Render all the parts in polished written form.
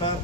470కి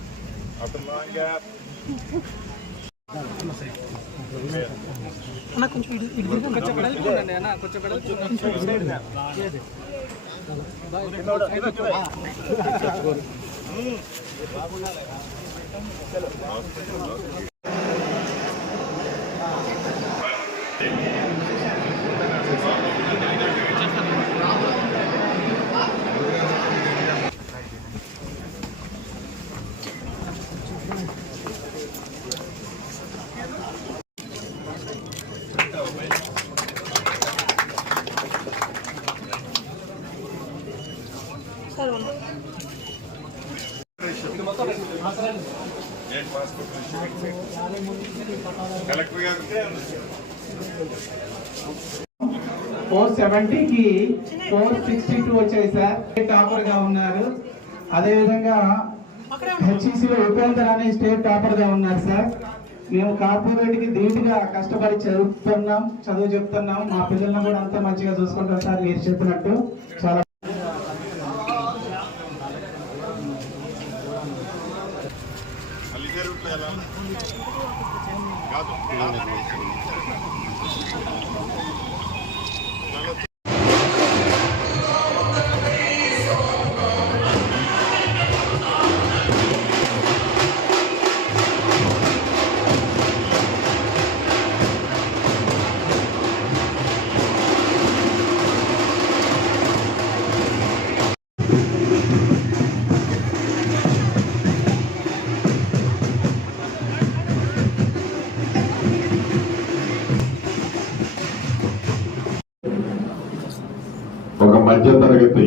462 వచ్చాయి sir. Topper గా ఉన్నారు. అదేవిధంగా హెచ్ఈసీలో ఉపేందర్ అనే స్టేట్ టాపర్ గా ఉన్నారు సార్. మేము కార్పొరేట్ కి ధీటుగా కష్టపడి చదువు చెప్తున్నాం. మా పిల్లలను కూడా అంతా మంచిగా చూసుకుంటాం సార్. మీరు చెప్పినట్టు చాలా మధ్య తరగతి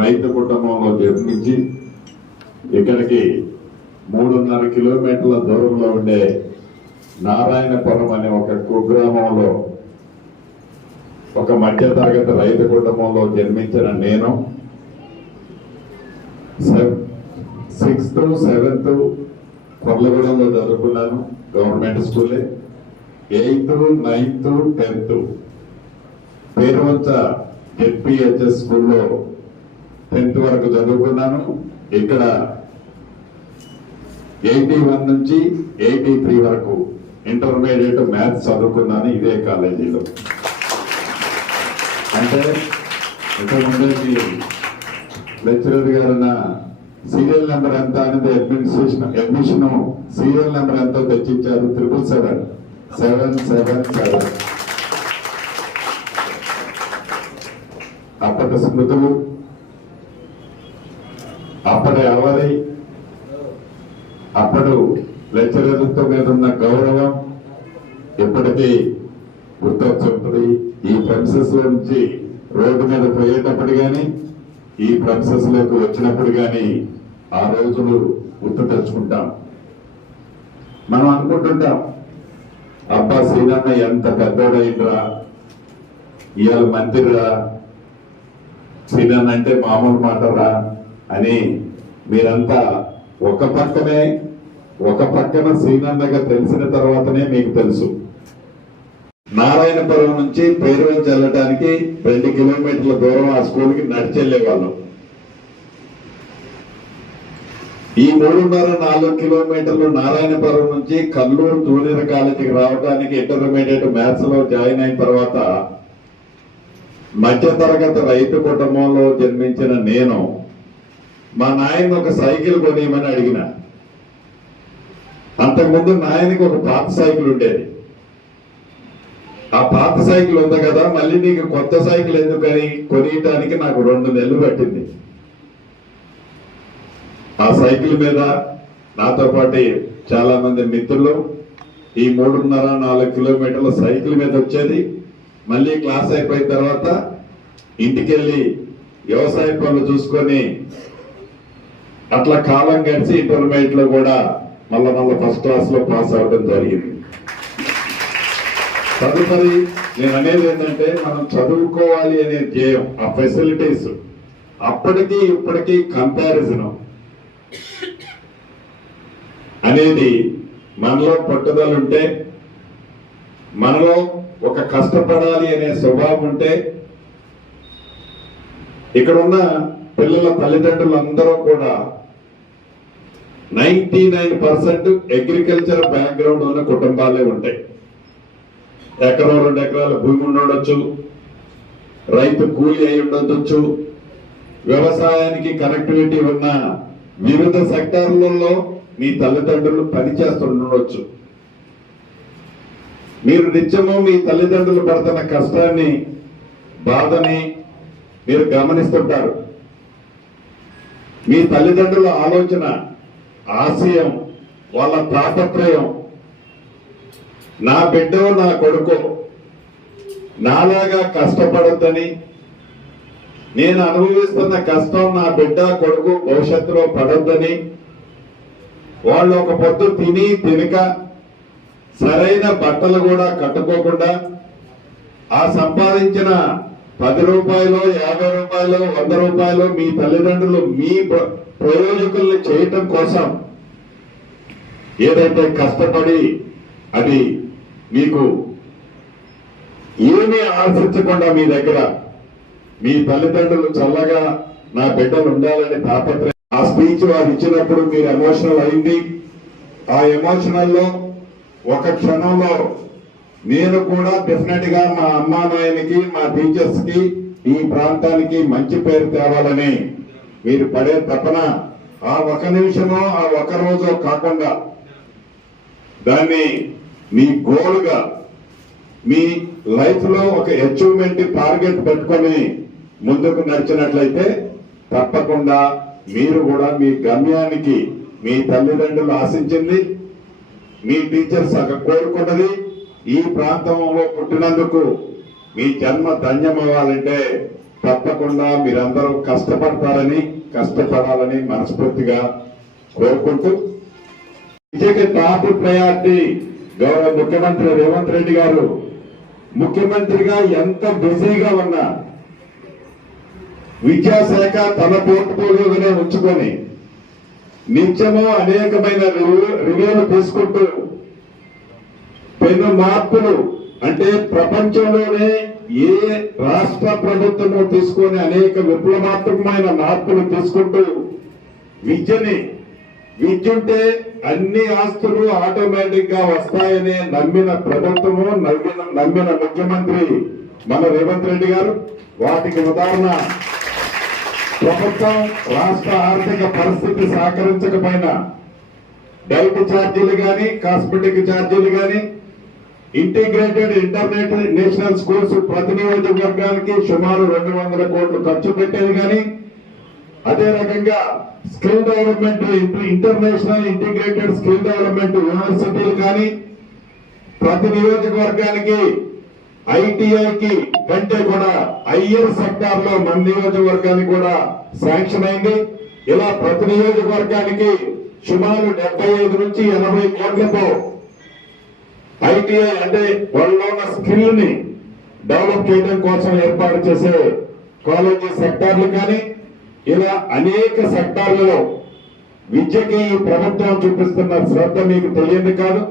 రైతు కుటుంబంలో జన్మించి ఇక్కడికి 3.5 కిలోమీటర్ల దూరంలో ఉండే నారాయణపురం అనే ఒక కుగ్రామంలో ఒక మధ్య తరగతి రైతు కుటుంబంలో జన్మించిన నేను 6th 7th కొర్లగూడెంలో చదువుకున్నాను. గవర్నమెంట్ స్కూలే. 8th 9th 10th Peruvancha ZPHS స్కూల్లో 10th వరకు చదువుకున్నాను. ఇక్కడ 81 నుంచి 83 వరకు ఇంటర్మీడియట్ మ్యాథ్స్ చదువుకున్నాను ఇదే కాలేజీలో. అంటే ఇంతకుముందే లెక్చరర్ గారు సీరియల్ నెంబర్ ఎంత అనేది అడ్మిషన్ సీరియల్ నెంబర్ ఎంతో తెచ్చిచ్చారు. 777. అప్పటి స్మృతులు, అప్పటి అలవరి, అప్పుడు లెక్చరర్లతో మీద ఉన్న గౌరవం ఇప్పటికీ గుర్తొచ్చుంటుంది. ఈ ప్రెమిసెస్ లో నుంచి రోడ్డు మీద పోయేటప్పుడు కానీ ఈ ప్రెమిసెస్ లోకి వచ్చినప్పుడు కానీ ఆ రోజులు గుర్తు తెచ్చుకుంటాం. మనం అనుకుంటుంటాం, అబ్బా శ్రీనన్న ఎంత పెద్దోడైందిరా, ఇవాళ మంత్రిరా, శ్రీనన్న అంటే మామూలు మాటరా అని మీరంతా ఒక పక్కన శ్రీనన్నగా తెలిసిన తర్వాతనే మీకు తెలుసు. నారాయణపురం నుంచి పేరువంచి వెళ్ళటానికి 2 కిలోమీటర్ల దూరం ఆ స్కూల్కి నడిచెళ్లే వాళ్ళం. ఈ 3.5-4 కిలోమీటర్లు నారాయణపురం నుంచి కల్లూరు జూనియర్ కాలేజీకి రావడానికి ఇంటర్మీడియట్ మ్యాథ్స్ లో జాయిన్ అయిన తర్వాత మధ్య తరగతి రైతు కుటుంబంలో జన్మించిన నేను మా నాయన ఒక సైకిల్ కొనియమని అడిగిన. అంతకుముందు నాయనకి ఒక పాత సైకిల్ ఉండేది. ఆ పాత సైకిల్ ఉంది కదా, మళ్ళీ నీకు కొత్త సైకిల్ ఎందుకని కొనియటానికి నాకు 2 నెలలు పట్టింది. ఆ సైకిల్ మీద నాతో పాటు చాలా మంది మిత్రులు ఈ 3.5-4 కిలోమీటర్ల సైకిల్ మీద వచ్చేది. మళ్ళీ క్లాస్ అయిపోయిన తర్వాత ఇంటికెళ్ళి వ్యవసాయ పనులు చూసుకొని అట్లా కాలం గడిచి ఇంటర్మీడియట్ లో కూడా మళ్ళా ఫస్ట్ క్లాస్ లో పాస్ అవ్వడం జరిగింది. తదుపరి నేను అనేది ఏంటంటే, మనం చదువుకోవాలి అనే ధ్యేయం, ఆ ఫెసిలిటీస్ అప్పటికి ఇప్పటికీ కంపారిజన్ అనేది మనలో పట్టుదల ఉంటే, మనలో ఒక కష్టపడాలి అనే స్వభావం ఉంటే, ఇక్కడ ఉన్న పిల్లల తల్లిదండ్రులందరూ కూడా 99% అగ్రికల్చర్ బ్యాక్గ్రౌండ్ ఉన్న కుటుంబాలే ఉంటాయి. ఎకరం 2 ఎకరాల భూమి ఉండొచ్చు, రైతు కూలి అయి ఉండొచ్చు, వ్యవసాయానికి కనెక్టివిటీ ఉన్న వివిధ సెక్టార్లలో మీ తల్లిదండ్రులు పనిచేస్తుండొచ్చు. మీరు నిత్యము మీ తల్లిదండ్రులు పడుతున్న కష్టాన్ని, బాధని మీరు గమనిస్తుంటారు. మీ తల్లిదండ్రుల ఆలోచన, ఆశయం, వాళ్ళ తాపత్రయం, నా బిడ్డ నా కొడుకు నాలాగా కష్టపడొద్దని, నేను అనుభవిస్తున్న కష్టం నా బిడ్డ కొడుకు భవిష్యత్తులో పడొద్దని, వాళ్ళు ఒక పొద్దు తిని తినక సరైన బట్టలు కూడా కట్టుకోకుండా ఆ సంపాదించిన 10 రూపాయలు, 50 రూపాయలు, 100 రూపాయలు మీ తల్లిదండ్రులు మీ ప్రయోజకుల్ని చేయటం కోసం ఏదైతే కష్టపడి అది మీకు ఏమీ ఆశించకుండా మీ దగ్గర మీ తల్లిదండ్రులు చల్లగా నా బిడ్డలు ఉండాలని తాపత్రయం. ఆ స్పీచ్ వారు ఇచ్చినప్పుడు మీరు ఎమోషనల్ అయింది. ఆ ఎమోషనల్ లో ఒక క్షణంలో నేను కూడా డెఫినెట్ గా మా అమ్మా నాయనకి, మా టీచర్స్ కి, ఈ ప్రాంతానికి మంచి పేరు తేవాలని మీరు పడే తపన ఆ ఒక నిమిషమో ఆ ఒక రోజు కాకుండా దాన్ని మీ గోల్ గా మీ లైఫ్ లో ఒక అచీవ్మెంట్ టార్గెట్ పెట్టుకొని ముందుకు నడిచినట్లయితే తప్పకుండా మీరు కూడా మీ గమ్యానికి, మీ తల్లిదండ్రులు ఆశించింది, మీ టీచర్స్ కోరుకున్నది, ఈ ప్రాంతంలో పుట్టినందుకు మీ జన్మ ధన్యమవ్వాలంటే తప్పకుండా మీరందరూ కష్టపడతారని, కష్టపడాలని మనస్ఫూర్తిగా కోరుకుంటూ, విద్యకి టాప్ ప్రయారిటీ గౌరవ ముఖ్యమంత్రి రేవంత్ రెడ్డి గారు ముఖ్యమంత్రిగా ఎంత బిజీగా ఉన్నా విద్యాశాఖ తన పోర్ట్ఫోలియోగానే ఉంచుకొని నిత్యము అనేకమైన రివ్యూలు తీసుకుంటూ పెను మార్పులు, అంటే ప్రపంచంలోనే ఏ రాష్ట్ర ప్రభుత్వము తీసుకొని అనేక విప్లవాత్మకమైన మార్పులు తీసుకుంటూ విద్య ఉంటే అన్ని ఆస్తులు ఆటోమేటిక్ గా వస్తాయని నమ్మిన ప్రభుత్వము, నమ్మిన ముఖ్యమంత్రి మన రేవంత్ రెడ్డి గారు. వాటికి ఉదాహరణ ప్రభుత్వం రాష్ట్ర ఆర్థిక పరిస్థితి సహకరించకపోయినా డైట్ ఛార్జీలు గాని, కాస్మెటిక్ ఛార్జీలు గాని, ఇంటిగ్రేటెడ్ ఇంటర్నేషనల్ స్కూల్స్ ప్రతి నియోజకవర్గానికి సుమారు 200 కోట్లు ఖర్చు పెట్టేది కానీ, అదే రకంగా skill development, international integrated skill development యూనివర్సిటీలు కానీ, ప్రతి నియోజకవర్గానికి ఐటీఐకి కంటే కూడా హయ్యర్ సెక్టార్ లో మన నియోజకవర్గానికి కూడా శాంక్షన్ అయింది. ఇలా ప్రతి నియోజకవర్గానికి సుమారు 75 నుంచి 80 కోట్లతో ఐటీఐ అంటే వాళ్ళలో ఉన్న స్కిల్ ని డెవలప్ చేయడం కోసం ఏర్పాటు చేసే కాలేజీ సెక్టార్లు కానీ, ఇలా అనేక సెక్టార్లలో విద్యకి ప్రభుత్వం చూపిస్తున్న శ్రద్ధ మీకు తెలియదు కాదు.